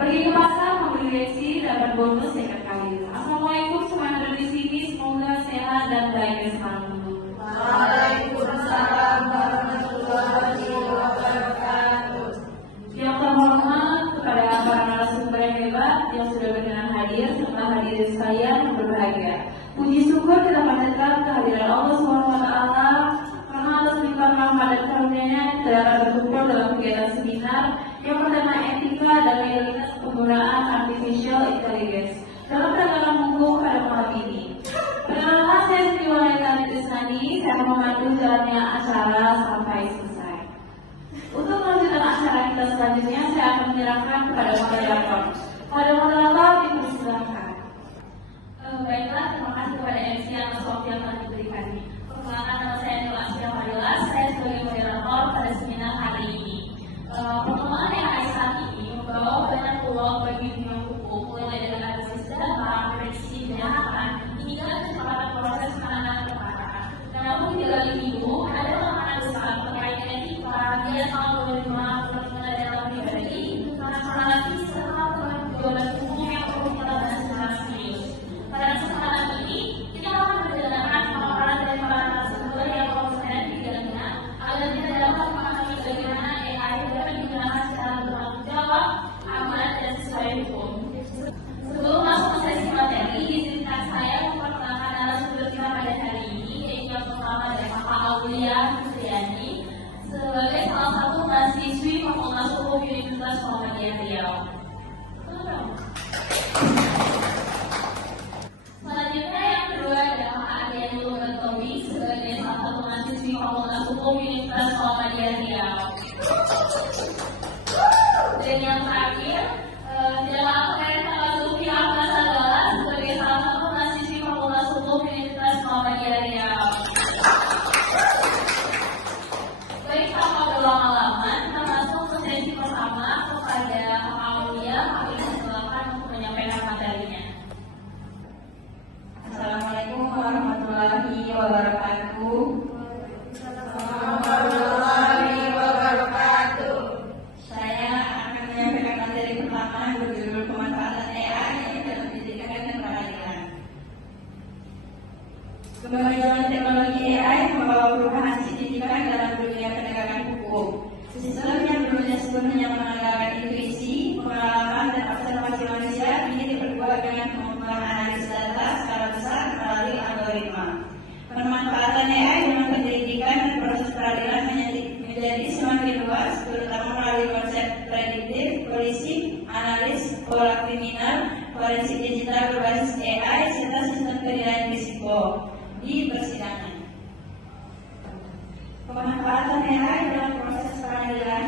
Pergi ke pasar, membeli bensin, dapat bonus second kali. Assalamualaikum semua yang ada di sini, semoga sehat dan baik selalu. Waalaikumsalam warahmatullahi wabarakatuh. Yang terhormat kepada para narasumber yang hebat yang sudah berkenan hadir serta hadirin sekalian yang berbahagia. Puji syukur kita panjatkan kehadiran Allah SWT karena atas limpahan rahmat dan karunia-Nya kita dapat berkumpul dalam kegiatan seminar yang pertama etika dan legalitas penggunaan artificial intelligence dalam rangka mendukung pada malam ini. Perkenalkan saya Siti Walaita Trisnani, saya akan memandu jalannya acara sampai selesai. Untuk melanjutkan acara kita selanjutnya, saya akan menyerahkan kepada moderator. Pada moderator dipersilakan. Baiklah, terima kasih kepada MC atas waktu yang telah diberikan. Perkenalkan, nama saya Nur Asya Fadila, saya sebagai moderator pada seminar hari ini. Pertemuan yang hari saat ini membawa banyak peluang bagi dunia hukum, mulai dari analisis data, prediksi kejahatan, hingga kecepatan proses penanganan perkara. Namun di dalam itu ada tekanan besar terkait etika, biasa menerima perlindungan data pribadi, transparansi serta penegakan hukum yang perlu kita bahas secara serius. Pada kesempatan ini kita akan mendengarkan paparan dari para narasumber yang kompeten di bidangnya agar kita dapat memahami bagaimana AI dapat digunakan secara bertanggung jawab, aman dan sesuai hukum. Sebelum masuk ke sesi materi, izinkan saya memperkenalkan narasumber kita pada hari ini, yaitu yang pertama adalah Bapak Aulia Supriyadi sebagai salah satu mahasiswi Fakultas Hukum Universitas Muhammadiyah Riau. Selanjutnya yang kedua adalah Pak Ardian Lubertomi sebagai salah satu mahasiswi Fakultas Hukum Universitas Muhammadiyah Riau. Dan yang terakhir adalah Pak Zulfi Ahmad Sagala sebagai salah satu mahasiswi Fakultas Hukum Universitas Muhammadiyah Riau. Baik, tanpa berlama-lama, kita masuk ke sesi pertama kepada Pak Aulia. Kami silakan untuk menyampaikan materinya. Assalamualaikum warahmatullahi wabarakatuh. Warahmatullahi wabarakatuh. Saya akan menyampaikan materi pertama berjudul pemanfaatan AI dalam pendidikan dan peradilan. Kemajuan teknologi AI membawa perubahan signifikan dalam dunia penegakan hukum. Sistem yang dulunya sepenuhnya mengandalkan intuisi, pengalaman, dan observasi manusia ini diperkuat dengan kemampuan analisis data skala besar melalui algoritma. Pemanfaatan AI dalam pendidikan dan proses peradilan menjadi semakin luas, terutama melalui konsep prediktif, polisik, analis, pola kriminal, forensik digital berbasis AI, serta sistem penilaian risiko di persidangan. Pemanfaatan AI dalam proses peradilan.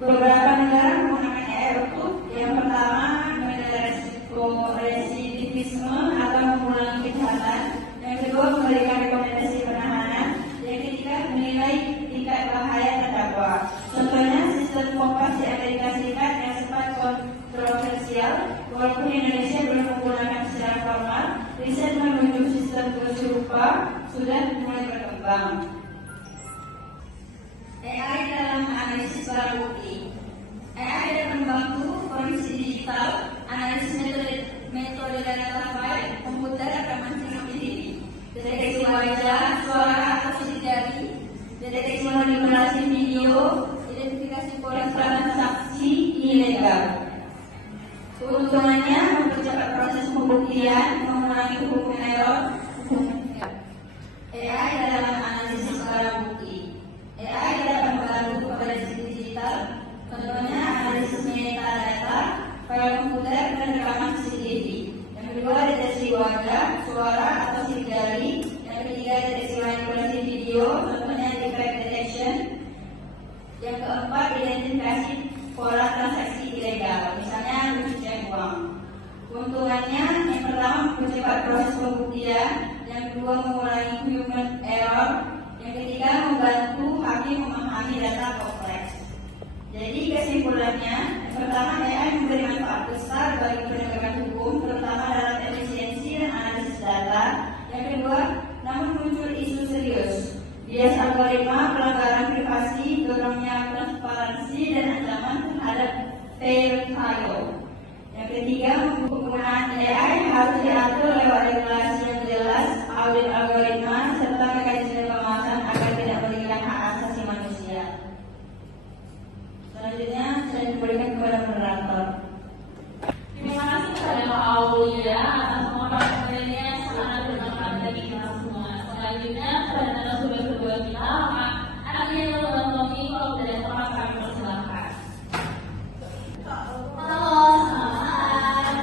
Beberapa negara menggunakan AI untuk yang pertama menilai risiko residivisme atau mengulangi kejahatan, yang kedua memberikan rekomendasi penahanan, yang ketiga menilai tingkat bahaya terdakwa. Contohnya sistem Kompas di Amerika Serikat yang sempat kontroversial, walaupun Indonesia belum menggunakan secara formal, riset menunjuk sistem serupa sudah mulai berkembang. AI dalam analisis barang bukti. AI dapat membantu forensik digital, analisis metode data file, komputer rekaman CCTV, deteksi wajah, suara atau sidik jari, deteksi manipulasi video, identifikasi pola transaksi ilegal. Keuntungannya mempercepat proses pembuktian, mengurangi hukum error. AI dalam analisis barang bukti. AI dapat membantu forensik digital, contohnya analisis metadata, file komputer, dan rekaman CCTV. Yang kedua, deteksi wajah, suara atau sidik jari. Yang ketiga, deteksi manipulasi video, contohnya defect detection. Yang keempat, identifikasi pola transaksi ilegal, misalnya pencucian uang. Keuntungannya, yang pertama mempercepat proses pembuktian, yang kedua mengurangi human error, yang ketiga membantu hakim memahami data kompleks. Jadi kesimpulannya, yang pertama AI memberi manfaat besar bagi penegakan hukum, terutama dalam efisiensi dan analisis data. Yang kedua, namun muncul isu serius, bias algoritma, pelanggaran privasi, dorongnya transparansi dan ancaman terhadap fair trial. ketiga, penggunaan AI harus diatur lewat regulasi yang jelas, audit algoritma, serta mekanisme pengawasan agar tidak merugikan hak asasi manusia. Selanjutnya, saya diberikan kepada moderator. Terima kasih kepada Pak Aulia atas pemaparannya yang sangat bermanfaat bagi kita semua. Selanjutnya, kepada narasumber kedua kita, Pak Ardiana Tommy, kalau dari tempat kami persilahkan. Halo, selamat malam.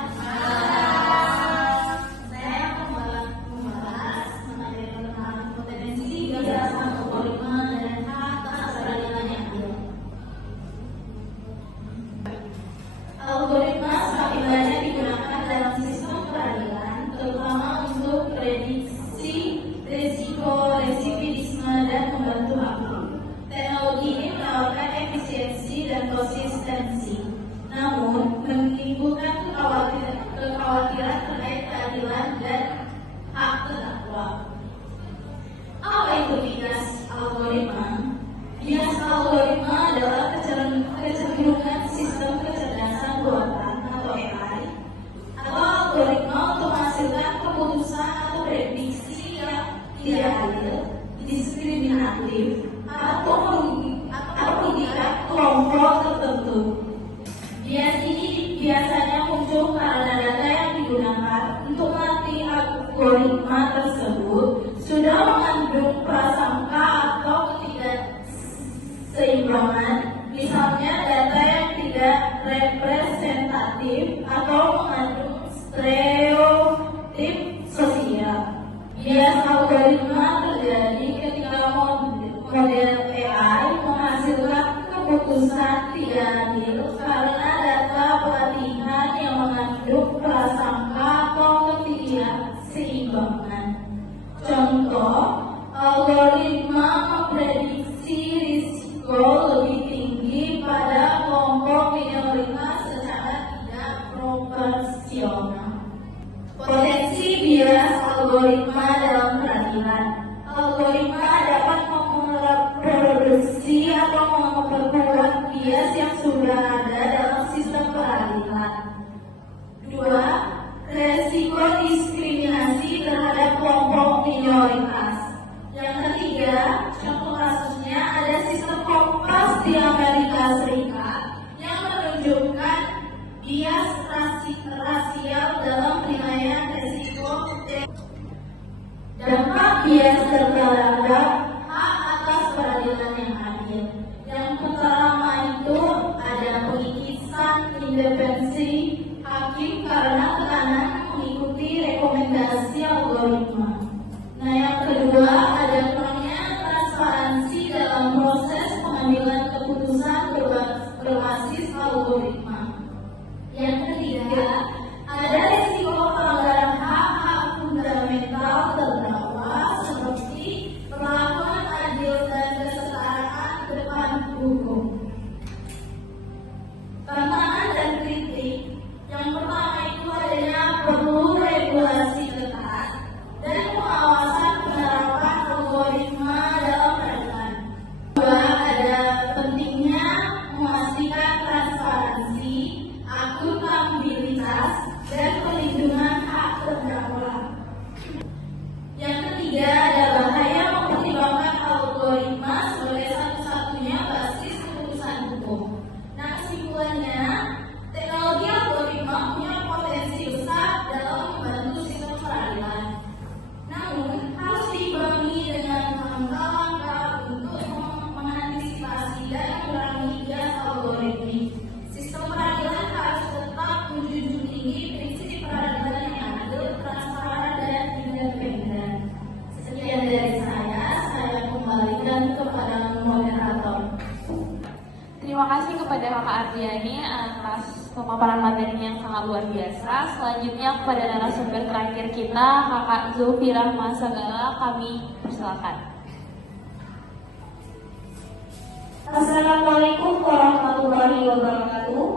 Saya membahas mengenai tentang potensi gagasan algoritma dan hak atas peradilan yang adil. Algoritma semakin banyak digunakan dalam sistem peradilan, terutama untuk prediksi risiko residivisme dan membantu hakim. Teknologi ini menawarkan efisiensi dan konsistensi, namun menimbulkan kekhawatiran terkait keadilan dan hak terdakwa. Apa itu bias algoritma? Bias algoritma adalah kecenderungan sistem kecerdasan buatan atau AI atau algoritma untuk menghasilkan keputusan atau prediksi yang tidak adil, diskriminatif, atau merugikan kelompok tertentu. Bias ini biasanya muncul karena data yang digunakan untuk melatih algoritma tersebut sudah mengandung prasangka atau ketidakseimbangan, misalnya data yang tidak representatif atau mengandung stereotip sosial. Bias algoritma terjadi ketika model AI menghasilkan keputusan tidak adil karena data pelatihan yang mengandung prasangka atau ketidakseimbangan. Contoh, algoritma memprediksi risiko lebih tinggi pada kelompok minoritas secara tidak proporsional. Potensi bias algoritma dalam peradilan. Algoritma dapat memproduksi atau memperkuat bias yang sudah ada dalam sistem peradilan. 2. Resiko diskriminasi terhadap kelompok minoritas. Yang ketiga, contoh kasusnya ada sistem Kompas di Amerika Serikat yang menunjukkan bias rasial dalam penilaian resiko. Dampak bias terhadap hak atas peradilan yang adil. Yang pertama itu ada pengikisan independensi hakim karena tekanan mengikuti rekomendasi algoritma. Nah, yang kedua ada kurangnya transparansi dalam proses pengambilan keputusan berbasis algoritma. Yang ketiga, ada risiko pelanggaran hak fundamental terdakwa seperti perlakuan adil dan kesetaraan depan hukum. Tantangan dan kritik. Yang pertama itu adanya perlu regulasi ketat dan pengawasan penerapan algoritma dalam peradilan. Kedua, ada pentingnya memastikan transparansi, akuntabilitas, dan perlindungan hak terdakwa. Yang ketiga, ada bahaya mempertimbangkan algoritma sebagai satu-satunya basis keputusan hukum. Nah, kesimpulannya, teknologi algoritma punya potensi besar dalam membantu sistem peradilan. Namun, harus diimbangi dengan langkah-langkah untuk mengantisipasi dan mengurangi bias algoritmik. Sistem peradilan harus tetap menjunjung tinggi prinsip peradilan yang adil, transparan, dan independen. Sekian dari saya kembalikan kepada moderator. Terima kasih kepada Kakak Ardiani atas pemaparan materinya yang sangat luar biasa. Selanjutnya kepada narasumber terakhir kita, Kakak Zulfirah Masagala, kami persilakan. Assalamualaikum warahmatullahi wabarakatuh.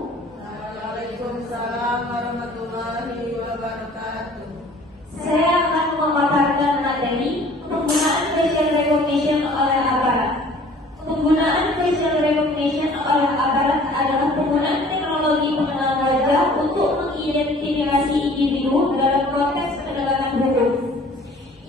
Waalaikumsalam warahmatullahi wabarakatuh. Saya akan memaparkan materi penggunaan facial recognition oleh aparat. Penggunaan facial recognition oleh aparat adalah penggunaan teknologi pengenal wajah untuk mengidentifikasi individu dalam konteks penegakan hukum.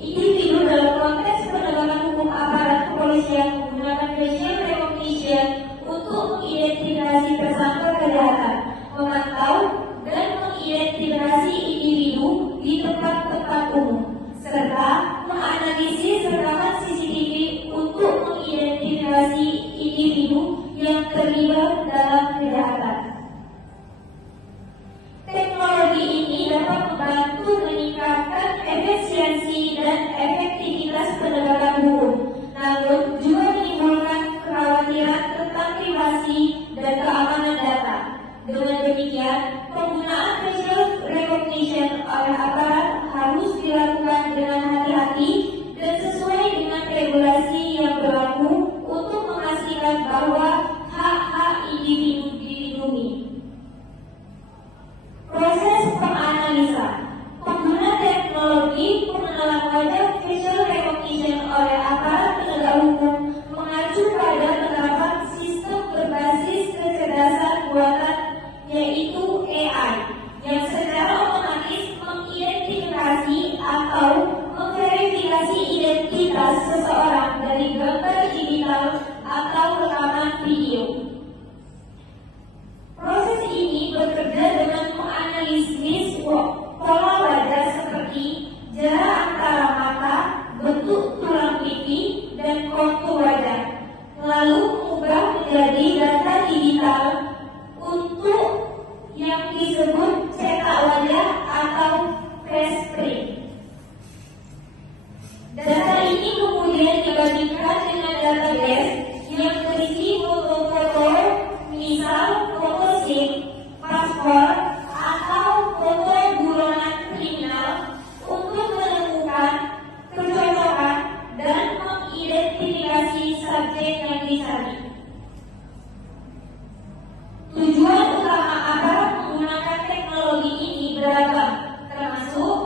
Individu dalam konteks penegakan hukum aparat kepolisian menggunakan facial recognition untuk mengidentifikasi tersangka kejahatan, memantau dan mengidentifikasi individu di tempat-tempat umum, serta menganalisis rekaman CCTV untuk mengidentifikasi individu yang terlibat dalam kejahatan. Teknologi ini dapat membantu meningkatkan efisiensi dan efektivitas penegakan hukum, namun juga menimbulkan kekhawatiran tentang privasi dan keamanan data. Dengan demikian, penggunaan facial recognition oleh aparat harus dilakukan dengan hati-hati dan sesuai dengan regulasi yang berlaku untuk memastikan bahwa hak-hak individu dilindungi. Proses penganalisa. Pengguna teknologi pengenalan wajah facial recognition oleh aparat penegak hukum mengacu pada penerapan sistem berbasis kecerdasan buatan yaitu AI yang secara otomatis mengidentifikasi atau memverifikasi identitas seseorang dari gambar digital atau rekaman video. Proses ini bekerja dengan menganalisis pola wajah seperti jarak antara mata, bentuk tulang pipi, dan kontur wajah, lalu mengubah menjadi data digital untuk yang disebut cetak wajah atau face print. Data ini kemudian dibandingkan dengan database yang berisi foto-foto, misal foto SIM, paspor, atau foto buronan kriminal untuk menemukan kecocokan dan mengidentifikasi subjek yang dicari. Tujuan utama aparat menggunakan teknologi ini beragam, termasuk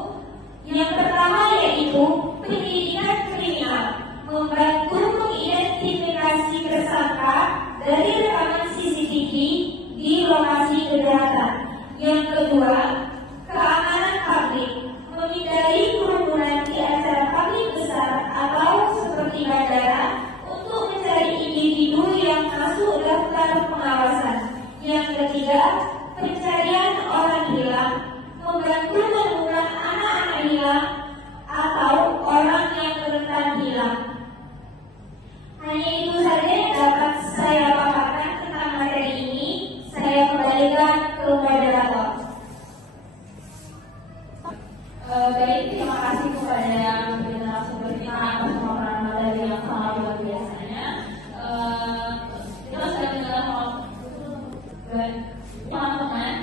yang pertama yaitu penyelidikan kriminal, membantu mengidentifikasi tersangka dari rekaman CCTV di lokasi kejahatan. Yang kedua, keamanan publik, menghindari kerumunan di acara publik besar atau seperti bandara untuk mencari individu yang masuk daftar pengawasan. Yang ketiga, pencarian orang hilang, membantu menemukan anak-anak hilang atau orang yang rentan hilang. Hanya itu saja yang dapat saya paparkan tentang materi ini. Saya kembalikan ke moderator. Baik, terima kasih kepada narasumber kita atas pemaparan materi yang sangat luar biasanya. Kita sudah mendengar teman-teman.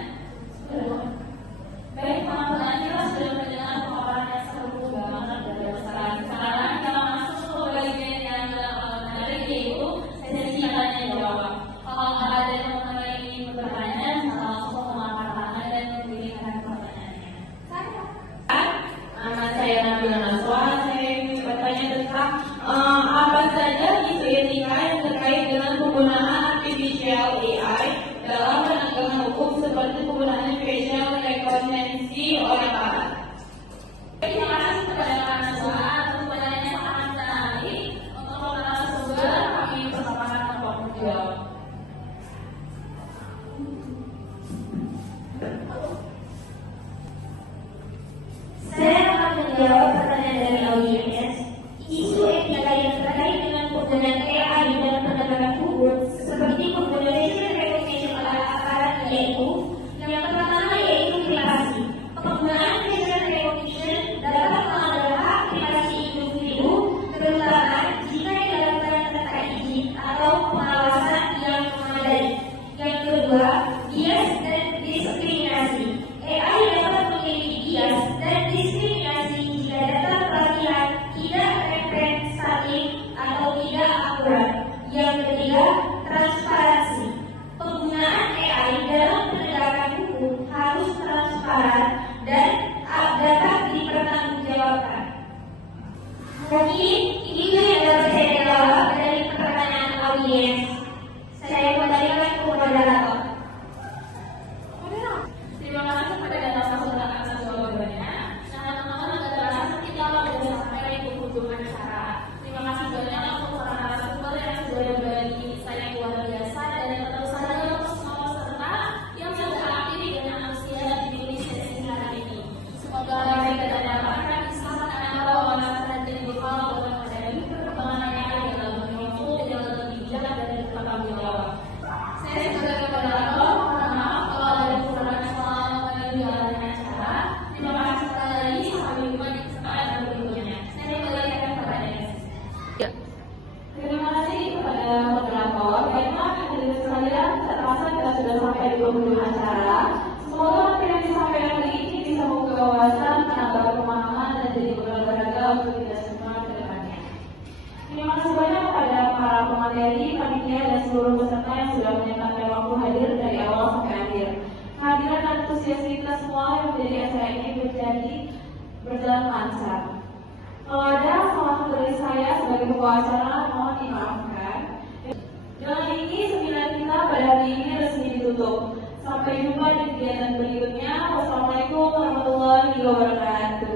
Baik teman-teman, kita sudah mendengar pemaparan yang seru banget dari masyarakat. Sekarang kita masuk ke bagian yang menarik, yaitu sesi tanya jawab. Kalau ada teman-teman yang ingin bertanya, langsung mengangkat tangan dan memberikan pertanyaannya. Nama saya Nabila Naswa. Saya ingin bertanya tentang apa saja isu etika yang terkait dengan penggunaan artificial AI dalam penegakan hukum seperti penggunaan facial recognition oleh aparat. Terima kasih kepada Pak Naswa atas pertanyaan yang sangat menarik. Untuk narasumber kami persilakan untuk menjawab. Saya akan menjawab pertanyaan dari audiens. Isu etika yang terkait dengan penggunaan AI dalam penegakan hukum seperti penggunaan facial recognition oleh aparat yaitu yang pertama yaitu privasi. Penggunaan facial recognition dapat melanggar hak privasi individu, terutama jika dilakukan tanpa izin atau pengawasan yang memadai. Yang kedua, bias dan diskriminasi. AI dapat memiliki bias dan diskriminasi jika data pelatihan tidak representatif atau tidak akurat. Yang ketiga, transparansi. Penggunaan AI dalam penegakan hukum harus transparan dan dapat dipertanggungjawabkan. Mungkin itu yang dapat saya jawab dari pertanyaan audiens. Saya kembalikan ke moderator. 22 acara. Semoga materi yang disampaikan hari ini bisa membuka wawasan, menambah pemahaman, dan jadi bekal berharga untuk kita semua ke depannya. Terima kasih banyak kepada para pemateri, panitia, dan seluruh peserta yang sudah menyempatkan waktu hadir dari awal sampai akhir. Kehadiran dan antusias kita semua yang menjadi acara ini berjalan lancar. Kalau ada salah dari saya sebagai pembawa acara, mohon dimaafkan. Dengan ini, seminar kita pada hari ini resmi ditutup. Sampai jumpa di kegiatan berikutnya. Wassalamualaikum warahmatullahi wabarakatuh.